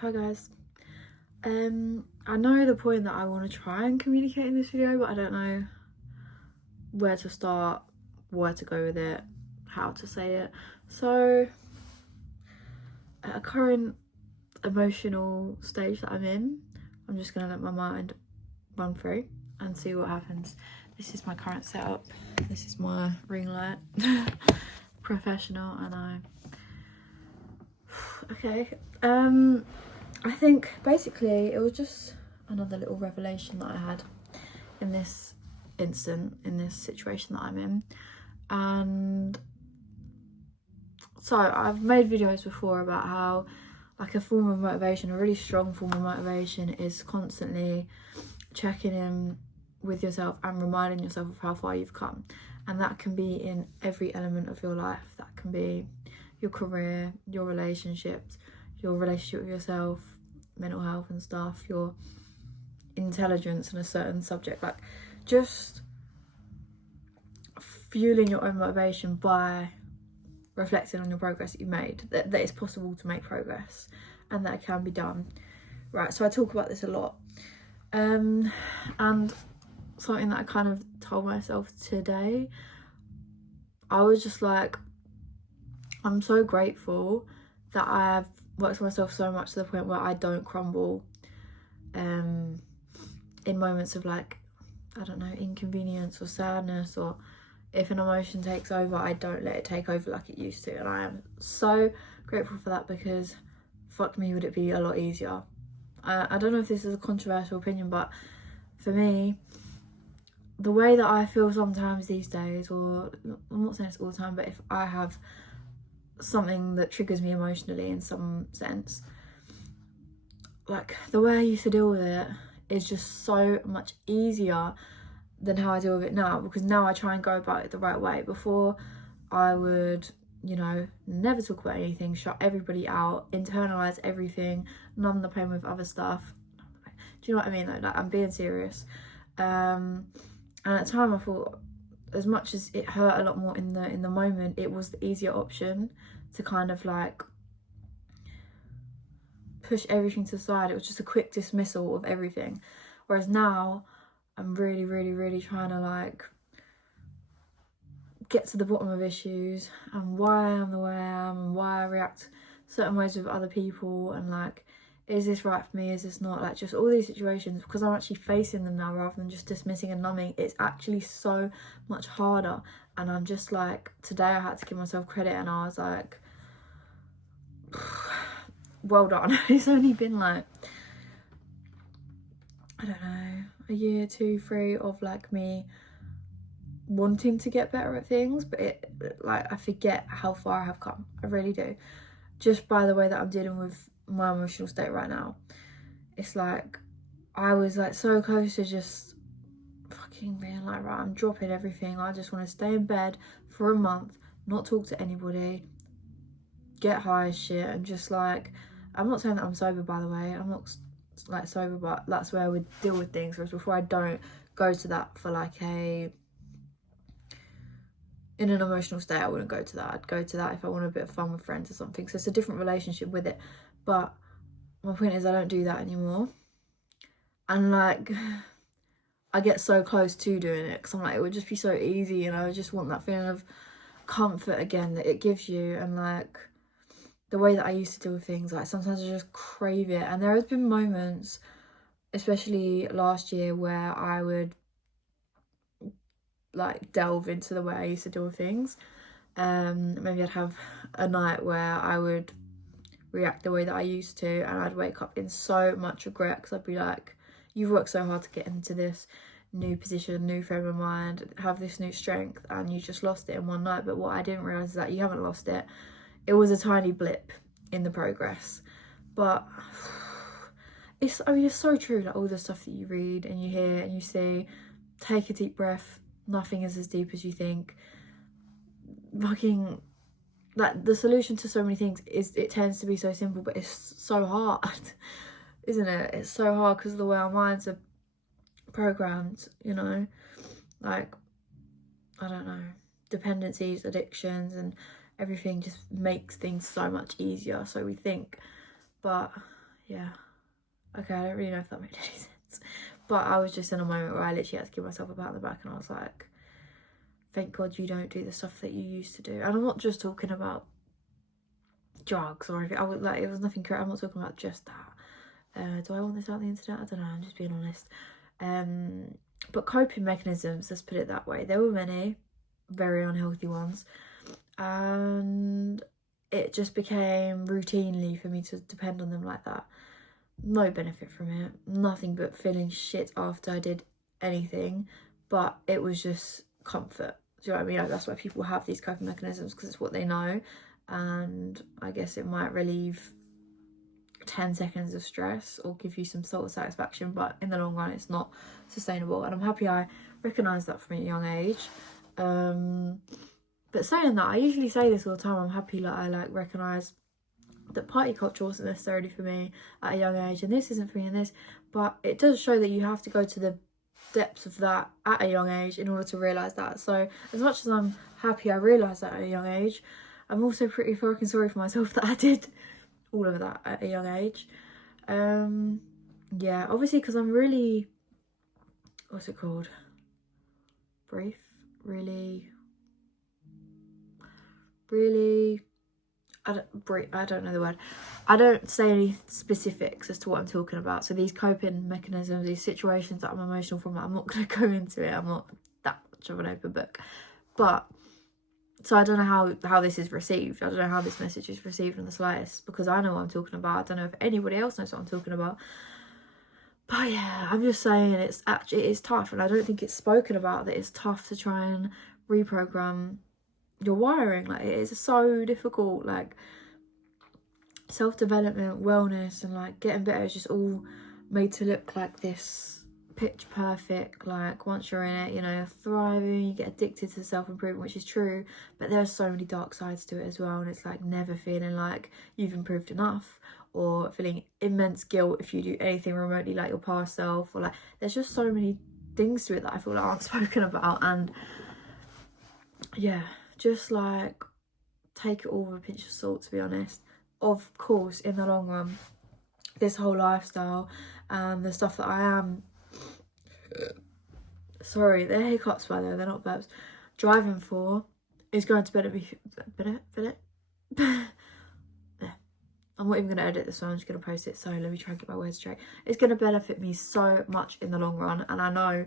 Hi guys. I know the point that I want to try and communicate in this video, but I don't know where to start, where to go with it, how to say it. So at a current emotional stage that I'm in, I'm just gonna let my mind run through and see what happens. This is my current setup. This is my ring light. Professional, and okay. I think basically it was just another little revelation that I had in this instant, in this situation that I'm in. And so I've made videos before about how like a form of motivation, a really strong form of motivation, is constantly checking in with yourself and reminding yourself of how far you've come. And that can be in every element of your life. That can be your career, your relationships, your relationship with yourself, mental health and stuff, your intelligence in a certain subject, like just fueling your own motivation by reflecting on your progress that you've made, that it's possible to make progress and that it can be done. Right, so I talk about this a lot. And something that I kind of told myself today, I was just like, I'm so grateful that I have worked on myself so much to the point where I don't crumble in moments of like, I don't know, inconvenience or sadness, or if an emotion takes over, I don't let it take over like it used to. And I am so grateful for that, because fuck me, would it be a lot easier. I don't know if this is a controversial opinion, but for me, the way that I feel sometimes these days, or I'm not saying it's all the time, but if I have something that triggers me emotionally in some sense, like the way I used to deal with it is just so much easier than how I deal with it now, because now I try and go about it the right way. Before, I would, you know, never talk about anything, shut everybody out, internalize everything, numb the pain with other stuff. Do you know what I mean though? Like, I'm being serious. And at the time I thought, as much as it hurt a lot more in the moment, it was the easier option to kind of like push everything to the side. It was just a quick dismissal of everything. Whereas now I'm really trying to like get to the bottom of issues and why I am the way I am and why I react certain ways with other people, and like, is this right for me, is this not, like just all these situations, because I'm actually facing them now rather than just dismissing and numbing. It's actually so much harder. And I'm just like, today I had to give myself credit and I was like, well done. It's only been like, I don't know, a year, 2, 3 of like me wanting to get better at things, but it, like, I forget how far I have come. I really do. Just by the way that I'm dealing with my emotional state right now. It's like, I was like so close to just fucking being like, right, I'm dropping everything. I just want to stay in bed for a month, not talk to anybody, get high as shit, and just like, I'm not saying that I'm sober, by the way. I'm not like sober, but that's where I would deal with things. Whereas before, I don't go to that for like in an emotional state. I wouldn't go to that. I'd go to that if I want a bit of fun with friends or something. So it's a different relationship with it. But my point is, I don't do that anymore. And like, I get so close to doing it because I'm like, it would just be so easy, and I would just want that feeling of comfort again that it gives you. And like, the way that I used to deal with things, like sometimes I just crave it. And there has been moments, especially last year, where I would like delve into the way I used to deal with things. Maybe I'd have a night where I would react the way that I used to, and I'd wake up in so much regret, because I'd be like, you've worked so hard to get into this new position, new frame of mind, have this new strength, and you just lost it in one night. But what I didn't realise is that you haven't lost it. It was a tiny blip in the progress. But it's so true, like all the stuff that you read and you hear and you see. Take a deep breath. Nothing is as deep as you think. Fucking, like, the solution to so many things is, it tends to be so simple, but it's so hard, isn't it? It's so hard because of the way our minds are programmed, you know, like, I don't know, dependencies, addictions, and everything just makes things so much easier, so we think. But yeah. Okay, I don't really know if that made any sense. But I was just in a moment where I literally had to give myself a pat on the back, and I was like, thank God you don't do the stuff that you used to do. And I'm not just talking about drugs or anything. I would like, it was nothing correct. I'm not talking about just that. Do I want this out on the internet? I don't know, I'm just being honest. But coping mechanisms, let's put it that way, there were many very unhealthy ones, and it just became routinely for me to depend on them like that. No benefit from it, nothing but feeling shit after I did anything, but it was just comfort. Do you know what I mean? Like, that's why people have these coping mechanisms, because it's what they know, and I guess it might relieve 10 seconds of stress or give you some sort of satisfaction, but in the long run it's not sustainable. And I'm happy I recognised that from a young age. But saying that, I usually say this all the time, I'm happy that I like recognise that party culture wasn't necessarily for me at a young age, and this isn't for me and this, but it does show that you have to go to the depths of that at a young age in order to realise that. So as much as I'm happy I realised that at a young age, I'm also pretty fucking sorry for myself that I did all of that at a young age. Yeah, obviously because I'm really, what's it called, brief, really I don't know the word. I don't say any specifics as to what I'm talking about. So these coping mechanisms, these situations that I'm emotional from, I'm not going to go into it. I'm not that much of an open book. But, so I don't know how this is received. I don't know how this message is received in the slightest, because I know what I'm talking about. I don't know if anybody else knows what I'm talking about. But yeah, I'm just saying it is tough, and I don't think it's spoken about that it's tough to try and reprogram your wiring. Like, it is so difficult. Like, self-development, wellness, and like getting better is just all made to look like this pitch perfect, like once you're in it, you know, you're thriving, you get addicted to self-improvement, which is true, but there's so many dark sides to it as well. And it's like never feeling like you've improved enough, or feeling immense guilt if you do anything remotely like your past self, or like there's just so many things to it that I feel like aren't spoken about. And yeah, just like take it all with a pinch of salt, to be honest. Of course, in the long run, this whole lifestyle and the stuff that I am, sorry, they're hiccups by the way, they're not burps, driving for, is going to benefit I'm not even going to edit this one, I'm just going to post it, so let me try and get my words straight. It's going to benefit me so much in the long run, and I know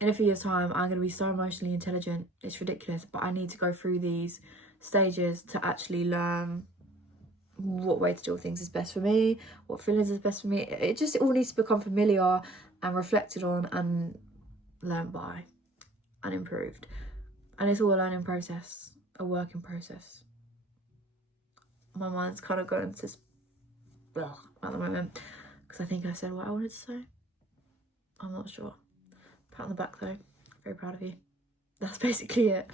in a few years' time I'm going to be so emotionally intelligent, it's ridiculous, but I need to go through these stages to actually learn what way to do things is best for me, what feelings is best for me. It all needs to become familiar and reflected on and learned by and improved. And it's all a learning process, a working process. My mind's kind of going to at the moment, because I think I said what I wanted to say. I'm not sure. Pat on the back though, very proud of you. That's basically it.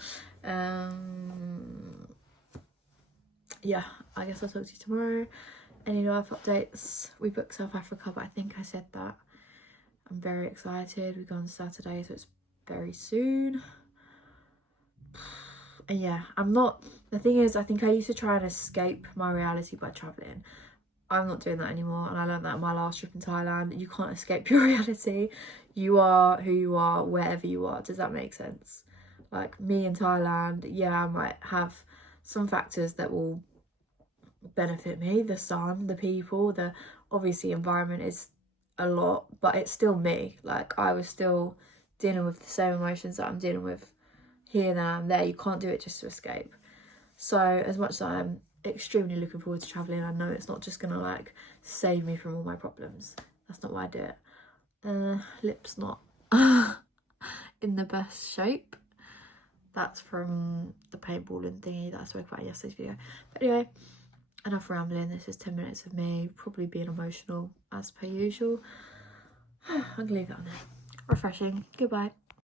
Yeah, I guess I'll talk to you tomorrow. Any life updates? We booked South Africa, but I think I said that. I'm very excited. We go on Saturday, so it's very soon. And yeah, the thing is, I think I used to try and escape my reality by travelling. I'm not doing that anymore, and I learned that on my last trip in Thailand. You can't escape your reality. You are who you are wherever you are. Does that make sense? Like me in Thailand, yeah, I might have some factors that will benefit me. The sun, the people, the obviously environment is a lot, but it's still me. Like, I was still dealing with the same emotions that I'm dealing with here and I'm there. You can't do it just to escape. So as much as I'm extremely looking forward to traveling, I know it's not just gonna like save me from all my problems. That's not why I do it. Lips not in the best shape. That's from the paintballing thingy that I spoke about in yesterday's video. But anyway, enough rambling. This is 10 minutes of me probably being emotional as per usual. I'm gonna leave that on there. Refreshing. Goodbye.